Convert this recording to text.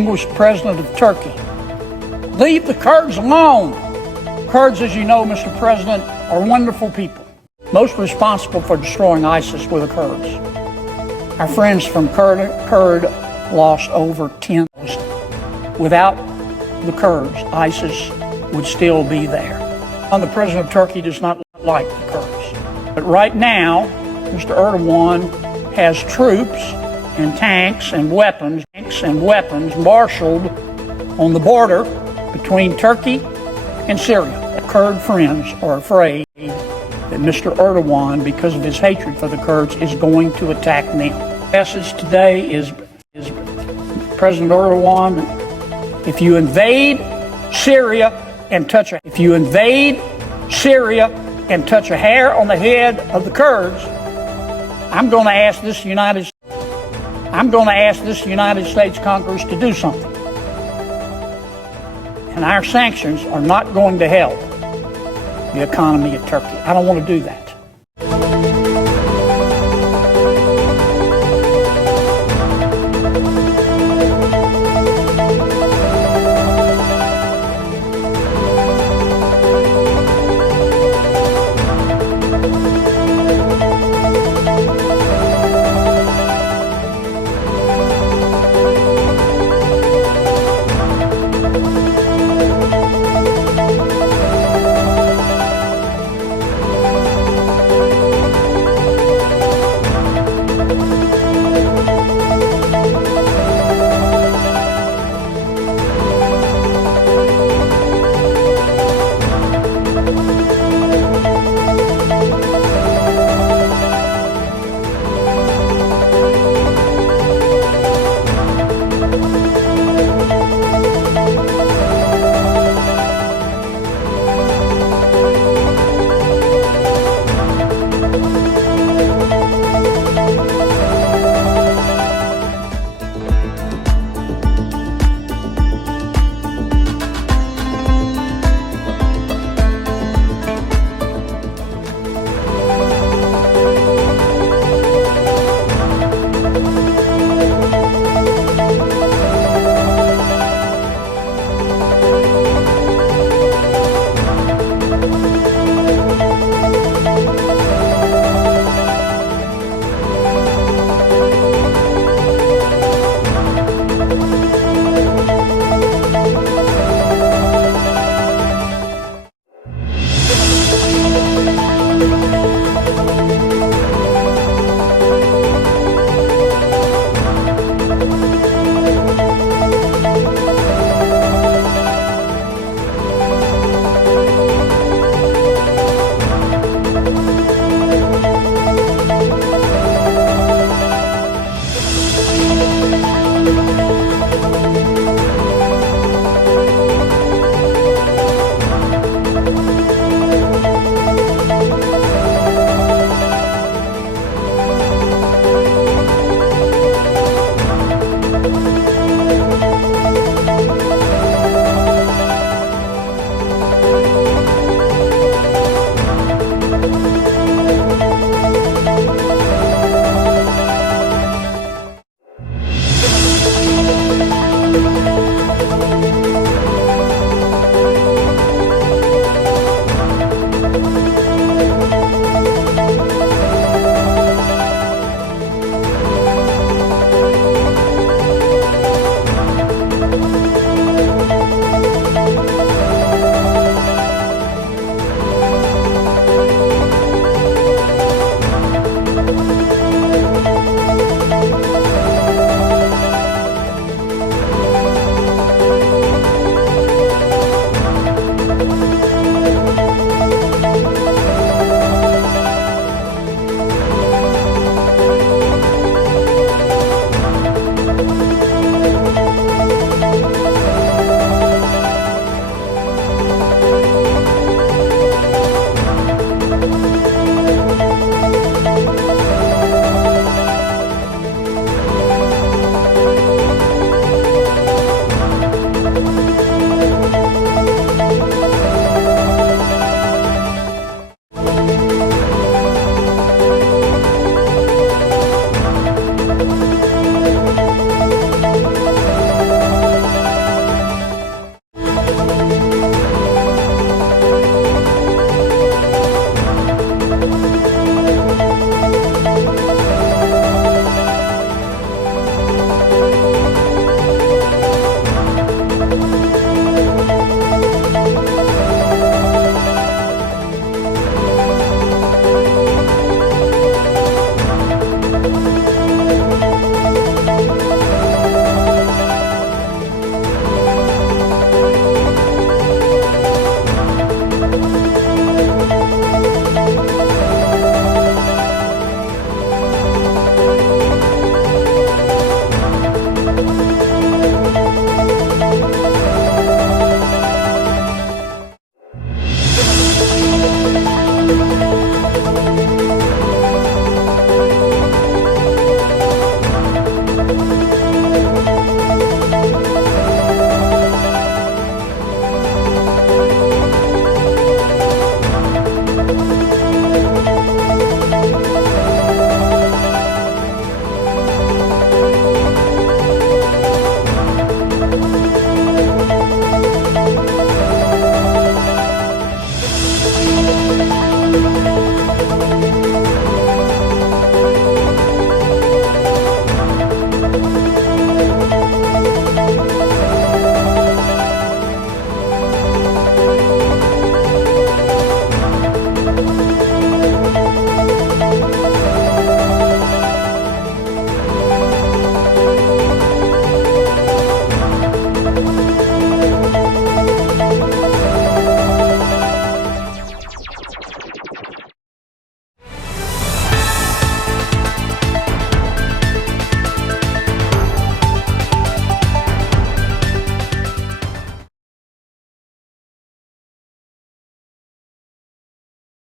Distinguished President of Turkey, leave the Kurds alone. Kurds, as you know, Mr. President, are wonderful people. Most responsible for destroying ISIS were the Kurds. Our friends from Kurd lost over 10. Without the Kurds, ISIS would still be there. And the President of Turkey does not like the Kurds. But right now, Mr. Erdogan has troops and tanks and weapons marshaled on the border between Turkey and Syria. Kurd friends are afraid that Mr. Erdogan, because of his hatred for the Kurds, is going to attack them. The message today is President Erdogan, if you invade Syria and touch a hair on the head of the Kurds, I'm going to ask this United States Congress to do something. And our sanctions are not going to help the economy of Turkey. I don't want to do that.